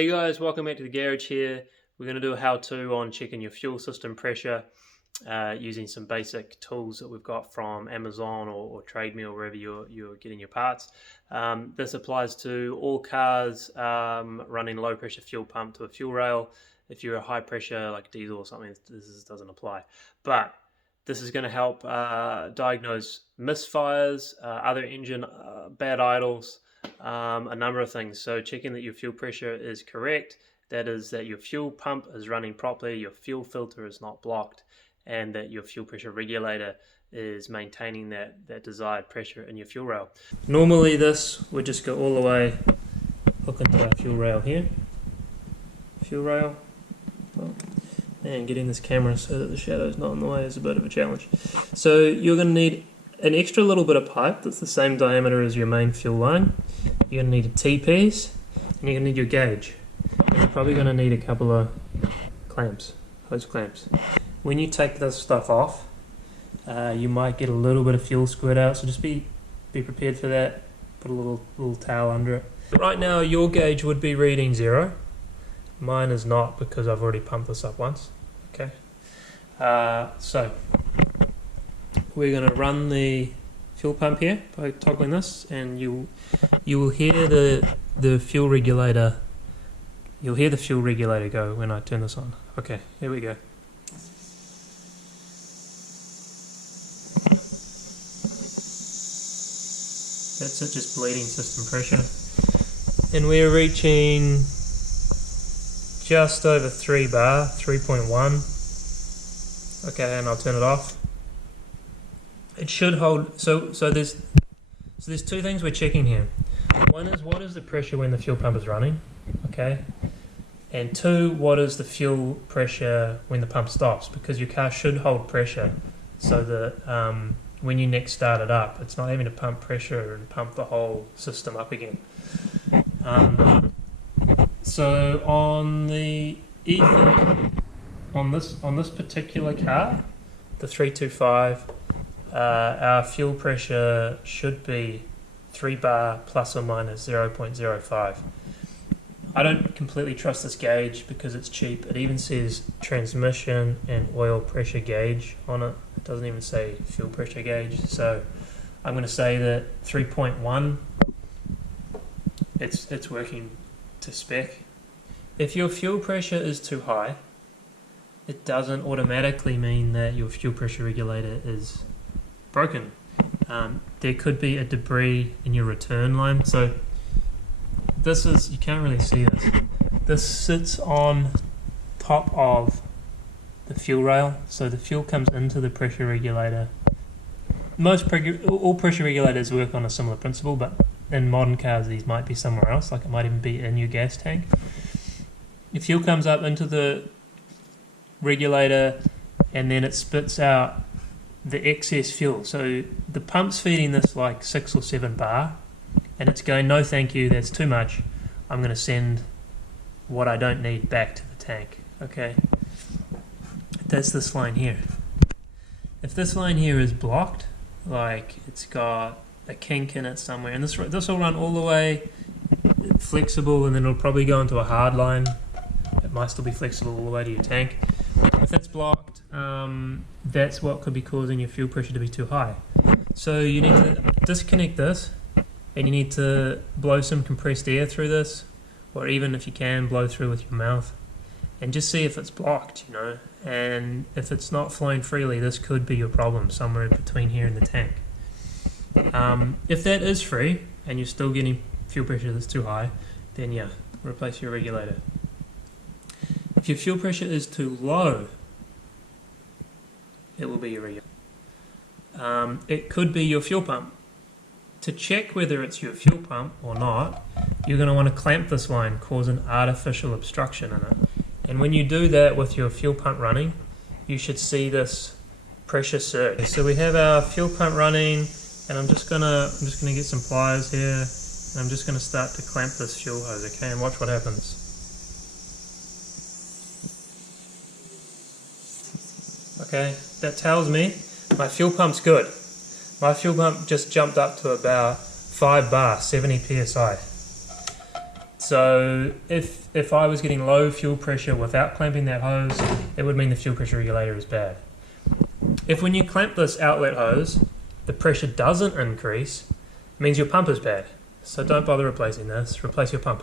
Hey guys, welcome back to the garage here. We're going to do a how-to on checking your fuel system pressure using some basic tools that we've got from Amazon or Trade Me or wherever you're getting your parts. This applies to all cars running low pressure fuel pump to a fuel rail. If you're a high pressure like diesel or something, this doesn't apply. But this is going to help diagnose misfires, other engine bad idles, a number of things. So checking that your fuel pressure is correct, that is that your fuel pump is running properly, your fuel filter is not blocked, and that your fuel pressure regulator is maintaining that desired pressure in your fuel rail. Normally this would just go all the way, hook into our fuel rail here, and getting this camera so that the shadow's not in the way is a bit of a challenge. So you're going to need an extra little bit of pipe that's the same diameter as your main fuel line. You're going to need a T-piece, and you're going to need your gauge. And you're probably going to need a couple of clamps, hose clamps. When you take this stuff off, you might get a little bit of fuel squirt out, so just be prepared for that. Put a little towel under it. Right now your gauge would be reading 0. Mine is not because I've already pumped this up once. Okay, so we're going to run the fuel pump here by toggling this, and you will hear the fuel regulator. You'll hear the fuel regulator go when I turn this on. Okay, here we go. That's it, just bleeding system pressure, and we're reaching just over 3 bar, 3.1. Okay, and I'll turn it off. It should hold. So there's two things we're checking here. One is, what is the pressure when the fuel pump is running? Okay, and 2, what is the fuel pressure when the pump stops? Because your car should hold pressure, so that when you next start it up, it's not having to pump pressure and pump the whole system up again. So on the E30, on this particular car, the 325, our fuel pressure should be 3 bar plus or minus 0.05. I don't completely trust this gauge because it's cheap. It even says transmission and oil pressure gauge on it. It doesn't even say fuel pressure gauge. So I'm going to say that 3.1, it's working to spec. If your fuel pressure is too high, it doesn't automatically mean that your fuel pressure regulator is broken. There could be a debris in your return line. So this is, you can't really see this. This sits on top of the fuel rail. So the fuel comes into the pressure regulator. All pressure regulators work on a similar principle, but in modern cars these might be somewhere else, like it might even be in your gas tank. The fuel comes up into the regulator and then it spits out the excess fuel. So the pump's feeding this like 6 or 7 bar, and it's going, no thank you, that's too much, I'm going to send what I don't need back to the tank. Okay, that's this line here. If this line here is blocked, like it's got a kink in it somewhere, and this will run all the way flexible, and then it'll probably go into a hard line. It might still be flexible all the way to your tank. If that's blocked, that's what could be causing your fuel pressure to be too high. So you need to disconnect this, and you need to blow some compressed air through this, or even if you can, blow through with your mouth, and just see if it's blocked, and if it's not flowing freely, this could be your problem somewhere in between here and the tank. If that is free, and you're still getting fuel pressure that's too high, then yeah, replace your regulator. If your fuel pressure is too low, it will be your regulator. It could be your fuel pump. To check whether it's your fuel pump or not, you're going to want to clamp this line, cause an artificial obstruction in it. And when you do that with your fuel pump running, you should see this pressure surge. So we have our fuel pump running, and I'm just gonna get some pliers here, and I'm just gonna start to clamp this fuel hose, okay, and watch what happens. Okay, that tells me my fuel pump's good. My fuel pump just jumped up to about 5 bar, 70 psi. So if I was getting low fuel pressure without clamping that hose, it would mean the fuel pressure regulator is bad. If when you clamp this outlet hose, the pressure doesn't increase, it means your pump is bad. So don't bother replacing this, replace your pump.